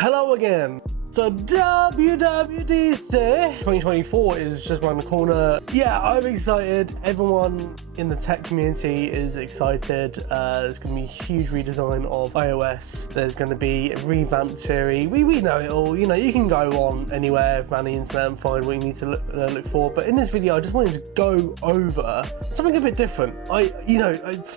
Hello again. So WWDC 2024 is just around the corner. Yeah, I'm excited. Everyone in the tech community is excited. There's going to be a huge redesign of iOS. There's going to be a revamped Siri. We know it all. You know, you can go on anywhere around the internet and find what you need to look for. But in this video, I just wanted to go over something a bit different. For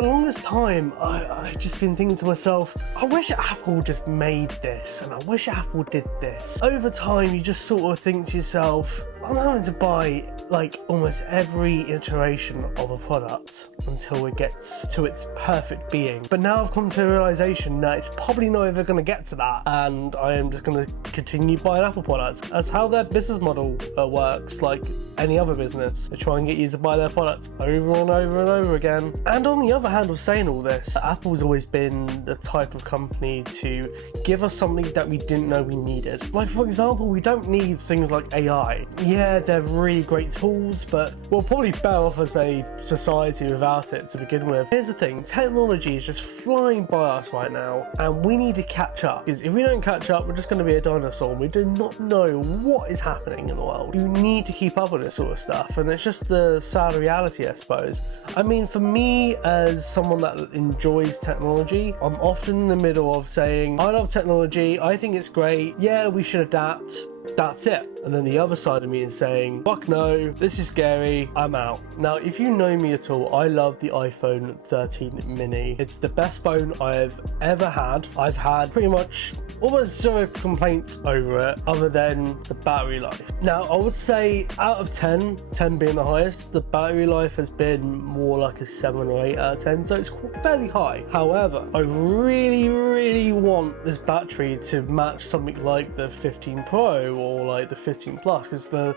the longest time, I've just been thinking to myself, I wish Apple just made this, and I wish Apple did this. Over time, you just sort of think to yourself, I'm having to buy like almost every iteration of a product until it gets to its perfect being. But now I've come to a realization that it's probably not ever going to get to that, and I am just going to continue buying Apple products. That's how their business model works, like any other business. They try and get you to buy their products over and over and over again. And on the other hand of saying all this, Apple's always been the type of company to give us something that we didn't know we needed. Like, for example, we don't need things like AI. Yeah, they're really great tools, but we'll probably better off as a society without it to begin with. Here's the thing, technology is just flying by us right now, and we need to catch up, because if we don't catch up, we're just going to be a dinosaur, and we do not know what is happening in the world. You need to keep up with this sort of stuff, and it's just the sad reality, I suppose. I mean, for me, as someone that enjoys technology, I'm often in the middle of saying, I love technology, I think it's great, yeah, we should adapt, that's it. And then the other side of me is saying, fuck no, this is scary, I'm out. Now, if you know me at all, I love the iPhone 13 mini. It's the best phone I've ever had. I've had pretty much almost zero complaints over it, other than the battery life. Now, I would say out of 10, 10 being the highest, the battery life has been more like a 7 or 8 out of 10, so it's fairly high. However, I really want this battery to match something like the 15 Pro or like the 15 Plus, because the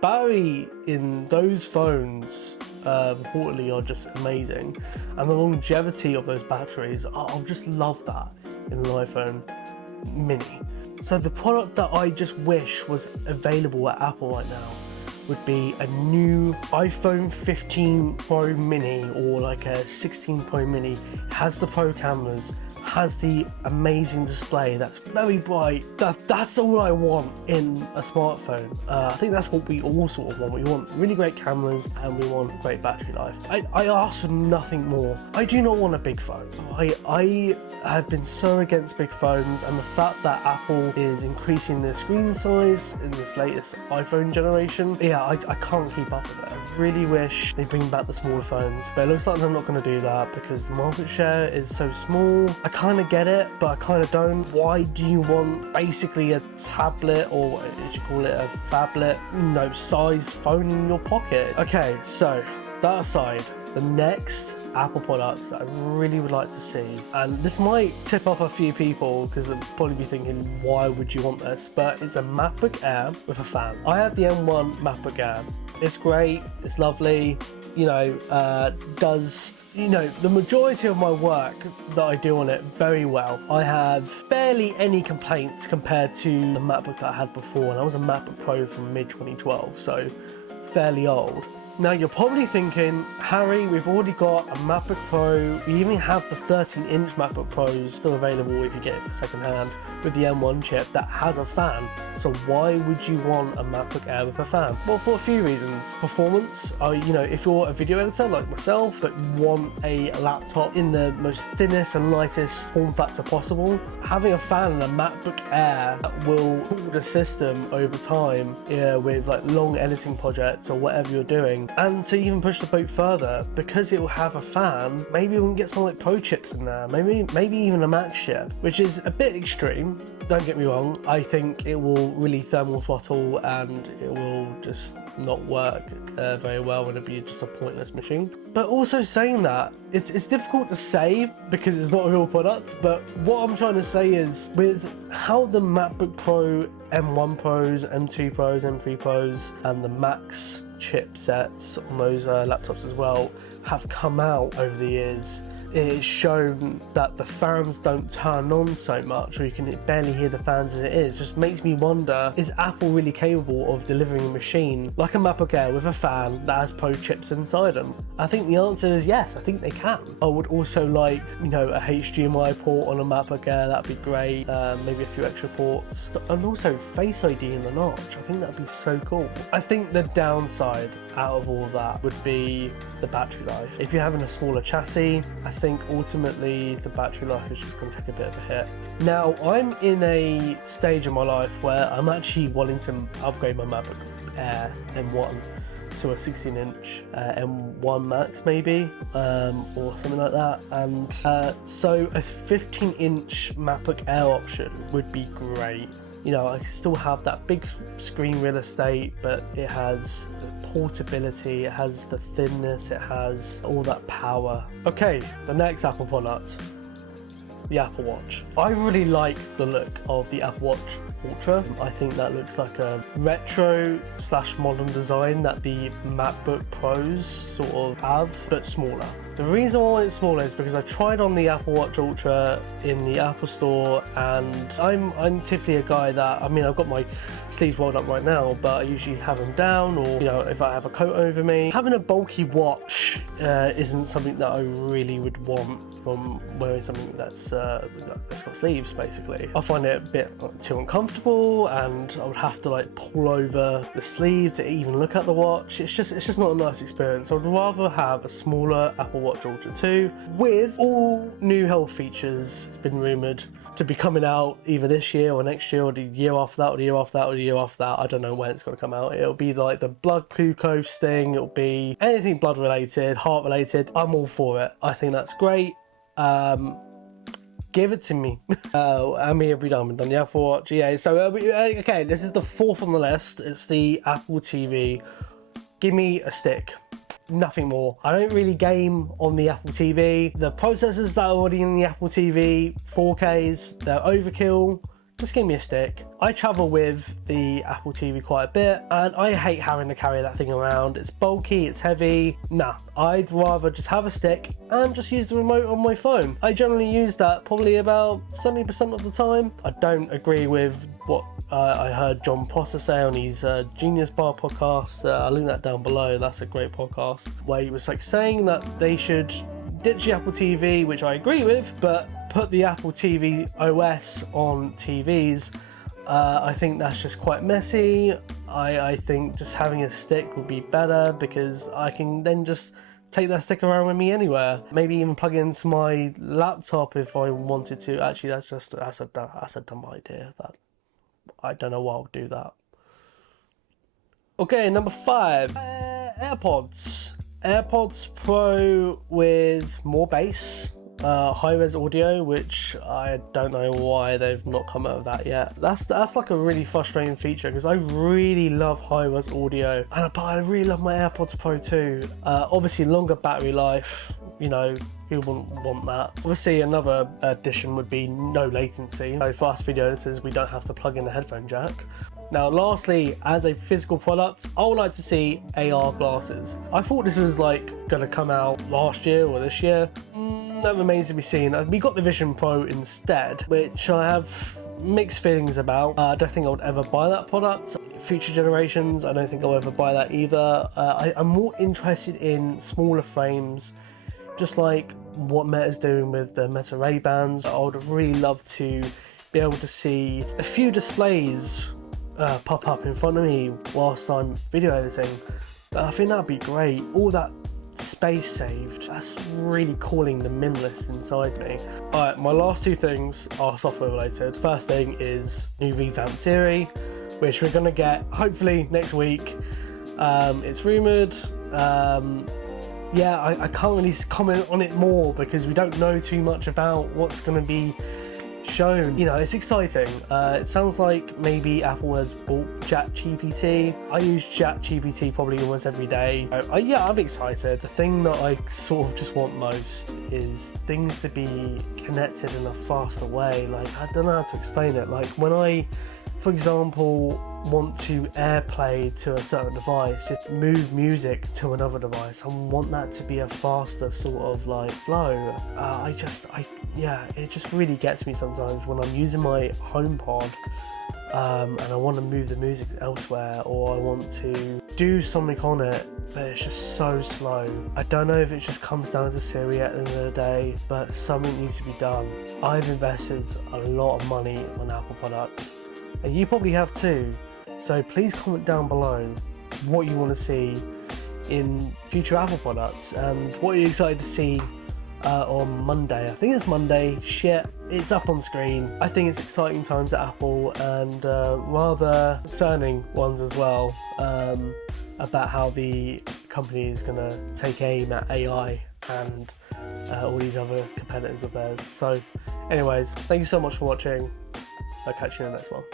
battery in those phones reportedly are just amazing, and the longevity of those batteries, I just love that in an iPhone mini. So the product that I just wish was available at Apple right now would be a new iPhone 15 Pro Mini, or like a 16 Pro Mini. It has the Pro cameras, has the amazing display that's very bright. That's all I want in a smartphone. I think that's what we all sort of want. We want really great cameras and we want great battery life. I ask for nothing more. I do not want a big phone. I have been so against big phones, and the fact that Apple is increasing the screen size in this latest iPhone generation, yeah, I can't keep up with it. I really wish they bring back the smaller phones, but it looks like they're not going to do that because the market share is so small. I kind of get it, but I kind of don't. Why do you want basically a tablet, or as you call it, a phablet, size phone in your pocket? Okay, so that aside, the next Apple products that I really would like to see, and this might tip off a few people because they'll probably be thinking, why would you want this? But it's a MacBook Air with a fan. I have the M1 MacBook Air. It's great, it's lovely, does the majority of my work that I do on it very well. I have barely any complaints compared to the MacBook that I had before, and that was a MacBook Pro from mid 2012, so fairly old. Now you're probably thinking, Harry, we've already got a MacBook Pro, we even have the 13-inch MacBook Pros still available if you get it for second hand, with the M1 chip that has a fan. So why would you want a MacBook Air with a fan? Well, for a few reasons. Performance, if you're a video editor like myself but want a laptop in the most thinnest and lightest form factor possible, having a fan in a MacBook Air will cool the system over time with like long editing projects or whatever you're doing. And to even push the boat further, because it will have a fan, maybe we can get some like Pro chips in there, maybe even a Max chip, which is a bit extreme. Don't get me wrong, I think it will really thermal throttle and it will just not work very well, and it'll be just a pointless machine. But also saying that, it's difficult to say because it's not a real product, but what I'm trying to say is, with how the MacBook Pro, M1 Pros, M2 Pros, M3 Pros, and the Max chipsets on those laptops as well have come out over the years, it's shown that the fans don't turn on so much, or you can barely hear the fans as it is. Just makes me wonder, is Apple really capable of delivering a machine like a MacBook Air with a fan that has Pro chips inside them? I think the answer is yes, I think they can. I would also like, you know, a HDMI port on a MacBook Air, that'd be great. Maybe a few extra ports, and also Face ID in the notch. I think that'd be so cool. I think the downside out of all of that would be the battery life. If you're having a smaller chassis, I think ultimately the battery life is just going to take a bit of a hit. Now, I'm in a stage in my life where I'm actually wanting to upgrade my MacBook Air M1 to a 16-inch M1 Max maybe, or something like that, and so a 15-inch MacBook Air option would be great. You know, I can still have that big screen real estate, but it has the portability, it has the thinness, it has all that power. Okay, the next Apple product, the Apple Watch. I really like the look of the Apple Watch Ultra. I think that looks like a retro / modern design that the MacBook Pros sort of have, but smaller. The reason why it's smaller is because I tried on the Apple Watch Ultra in the Apple Store, and I'm typically a guy that, I mean, I've got my sleeves rolled up right now, but I usually have them down, or, you know, if I have a coat over me. Having a bulky watch isn't something that I really would want from wearing something that's got sleeves, basically. I find it a bit too uncomfortable, and I would have to like pull over the sleeve to even look at the watch. It's just not a nice experience. I'd rather have a smaller Apple Watch Ultra 2 with all new health features. It's been rumoured to be coming out either this year or next year, or the year after that, or the year after that, or the year after that. I don't know when it's going to come out. It'll be like the blood glucose thing. It'll be anything blood related, heart related. I'm all for it. I think that's great. Give it to me. I mean, we're done the Apple Watch. Yeah, so okay, this is the fourth on the list. It's the Apple TV. Give me a stick, nothing more. I don't really game on the Apple TV. The processors that are already in the Apple TV, 4Ks, they're overkill. Just give me a stick. I travel with the Apple TV quite a bit, and I hate having to carry that thing around. It's bulky, it's heavy. Nah, I'd rather just have a stick and just use the remote on my phone. I generally use that probably about 70% of the time. I don't agree with what I heard John Prosser say on his Genius Bar podcast. I'll link that down below. That's a great podcast, where he was like saying that they should ditch the Apple TV, which I agree with, but put the Apple TV OS on TVs. I think that's just quite messy. I think just having a stick would be better, because I can then just take that stick around with me anywhere. Maybe even plug it into my laptop if I wanted to. Actually, that's a dumb idea. That I don't know why I would do that. Okay, number 5, AirPods. AirPods Pro with more bass, high-res audio, which I don't know why they've not come out of that yet. That's like a really frustrating feature, because I really love high-res audio, but I really love my AirPods Pro too. Obviously longer battery life, you know, who wouldn't want that? Obviously another addition would be no latency. So for us video editors, we don't have to plug in a headphone jack. Now lastly, as a physical product, I would like to see AR glasses. I thought this was like gonna come out last year or this year. That remains to be seen. We got the Vision Pro instead, which I have mixed feelings about. I don't think I would ever buy that product. Future generations, I don't think I'll ever buy that either. I'm more interested in smaller frames, just like what Meta's doing with the Meta Ray-Bans. I would really love to be able to see a few displays pop up in front of me whilst I'm video editing. I think that'd be great. All that space saved, that's really calling the minimalist inside me. Alright, my last two things are software related. First thing is new revamped Siri, which we're gonna get hopefully next week. It's rumoured. Yeah, I can't really comment on it more because we don't know too much about what's going to be shown. You know, it's exciting. It sounds like maybe Apple has bought ChatGPT. I use ChatGPT probably almost every day. Yeah, I'm excited. The thing that I sort of just want most is things to be connected in a faster way. Like, I don't know how to explain it. Like when I, for example, want to AirPlay to a certain device, move music to another device, I want that to be a faster sort of like flow. It just really gets me sometimes when I'm using my HomePod and I want to move the music elsewhere, or I want to do something on it, but it's just so slow. I don't know if it just comes down to Siri at the end of the day, but something needs to be done. I've invested a lot of money on Apple products, and you probably have too. So please comment down below what you want to see in future Apple products and what you're excited to see on Monday. I think it's Monday. Shit, it's up on screen. I think it's exciting times at Apple, and rather concerning ones as well, about how the company is going to take aim at AI and all these other competitors of theirs. So anyways, thank you so much for watching. I'll catch you in the next one.